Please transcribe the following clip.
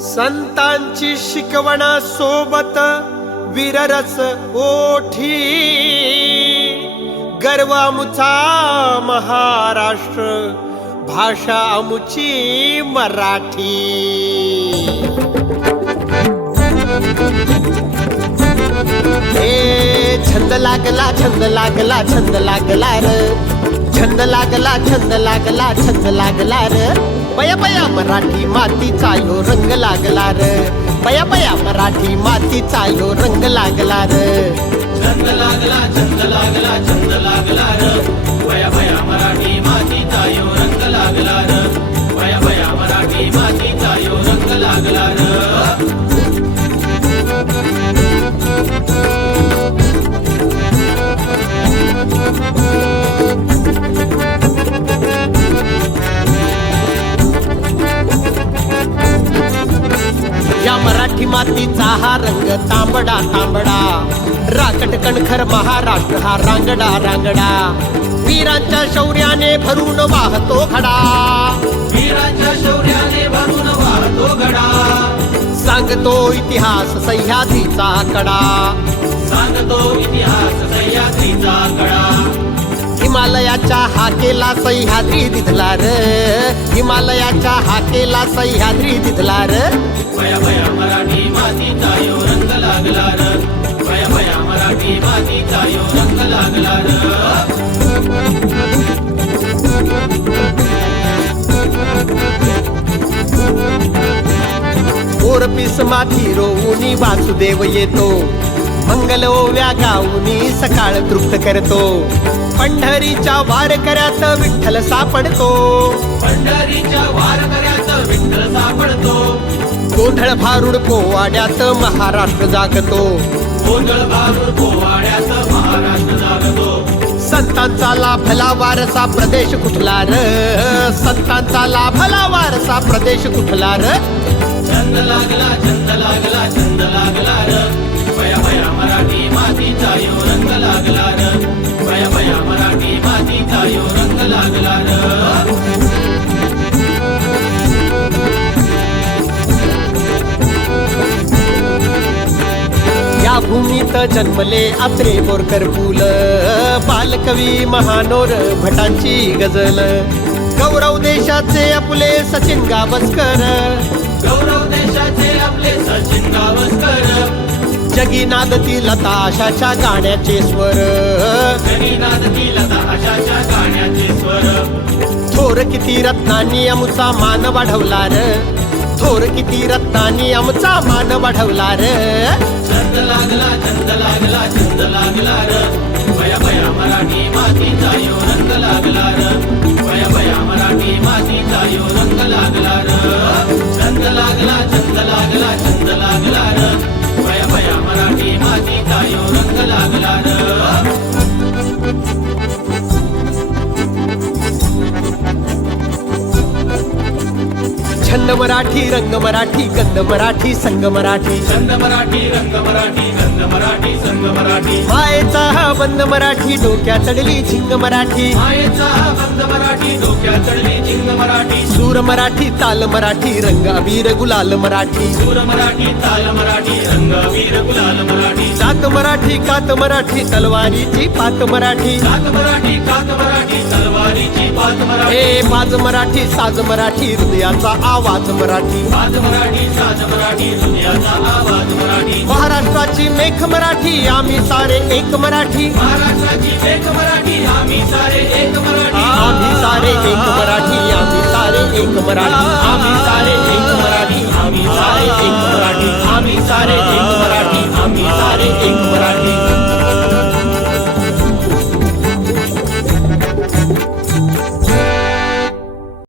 संतांची शिकवण सोबत वीररस ओठी, गर्व आमुचा महाराष्ट्र, भाषा आमुची मराठी. छंद लागला छंद लागला छंद लागला र, छंद लागला छंद लागला छंद लागला र, बया बया मराठी मातीचा यो रंग लागला र, बया बया मराठी मातीचा यो रंग लागला र. छंद लागला छंद लागला छंद लागला र, बया बया मराठी मातीचा यो रंग लागला र, बया बया मराठी मातीचा यो रंग लागला र. या मराठी मातीचा हा रंग तांबडा तांबडा, राकट कणखर महाराष्ट्र हा रांगडा रांगडा, वीरांच्या शौर्याने भरून वाहतो घडा, वीरांच्या शौर्याने भरून वाहतो घडा, सांगतो इतिहास सह्याद्रीचा कडा, सांगतो इतिहास सह्याद्रीचा कडा. हिमालयाच्या हाकेला सह्याद्री दिसला र, हिमालयाच्या हाकेला सह्याद्री दिसला र. बया बया मराठी मातीचा यो रंग लागला र, बया बया मराठी मातीचा यो रंग लागला र. ओरपीस माथी रोवूनी वासुदेव येतो, मंगल ओव्या गाऊनी सकाळ तृप्त करतो, पंढरीच्या वारकऱ्यात विठ्ठल सापडतो, पंढरीच्या वारकऱ्यात विठ्ठल सापडतो, गोंधळ भारुड पोवाड्यात महाराष्ट्र जागतो, गोंधळ भारुड पोवाड्यात महाराष्ट्र जागतो. संतांचा लाभला वारसा प्रदेश कुठला र, संतांचा लाभला वारसा प्रदेश कुठला र. छंद लागला छंद लागला छंद लागला र, बया बया मराठी मातीचा यो रंग लागला र, बया बया मराठी मातीचा यो रंग लागला र. या भूमीत जन्मले आत्रे बोरकर पुल, बालकवी महानोर भटांची गजल, गौरव देशाचे आपले सचिन गावस्कर, गौरव देशाचे आपले सचिन गावस्कर, जगी नादती लता आशाच्या गाण्याचे स्वर, जगी नादती लता आशाच्या गाण्याचे स्वर. थोर किती रत्नांनी आमचा मान वाढवला र, थोर किती रत्नांनी आमचा मान वाढवला र. छंद लागला छंद लागला छंद लागला र, बया बया मराठी मातीचा यो रंग लागला र, बया बया मराठी मातीचा यो रंग लागला र. छंद लागला छंद लागला छंद लागला र, बया बया मराठी मातीचा यो रंग लागला र. छंद मराठी रंग मराठी गंध मराठी संग मराठी, छंद मराठी रंग मराठी गंध मराठी संग मराठी, मायेचा हा बंद मराठी डोक्या चढली झिंग मराठी, मायेचा बंद मराठी डोक्या चढली झिंग मराठी, सूर मराठी ताल मराठी रंग अबीर गुलाल मराठी, सूर मराठी ताल मराठी रंग वीर गुलाल मराठी, जात मराठी कात मराठी तलवारीची पात मराठी, जात मराठी कात मराठी तलवारीची पात मराठी, हे बाज मराठी साज मराठी हृदयाचा आवाज मराठी, बाज मराठी साज मराठी दुनियाचा आवाज मराठी, महाराष्ट्राची मेख मराठी आम्ही सारे एक मराठी, महाराष्ट्राची मेख मराठी आम्ही सारे एक मराठी, आम्ही सारे एक मराठी, आम्ही सारे एक मराठी, आम्ही सारे एक मराठी, आम्ही सारे एक मराठी, आम्ही सारे एक मराठी, आम्ही सारे